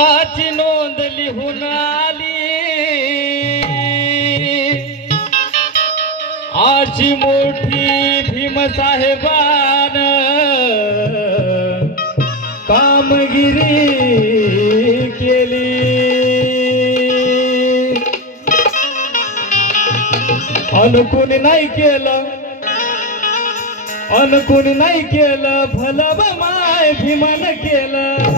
नोंद लिहून आली. आजी मोठी भीमसाहेबान कामगिरी केली. अनुकून नाही केलं अनुकून नाही केलं भलं माय भीमान केलं.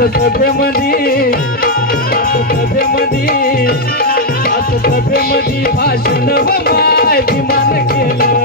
सभेमध्ये सभेमध्ये सभेमध्ये भाषण माय विमान केलं.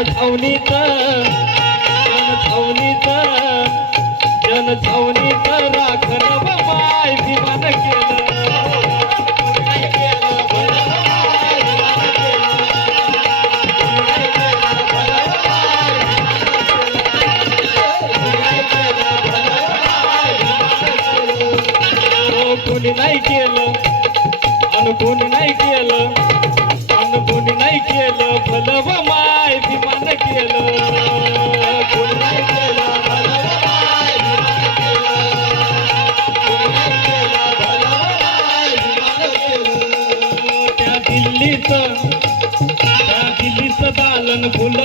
जनछावणीत जनछावणीत जनछावणीत राखण बाय जीवन केलं कोणी नाही केलं आणि कोणी नाही केलं कोणी नाही केलं भलं माय विमान केलं कोणी नाही केलं भलं माय विमान केलं. कोणी नाही केलं भलं माय विमान केलं. त्या दिल्लीचं त्या दिल्लीचं दालन फुल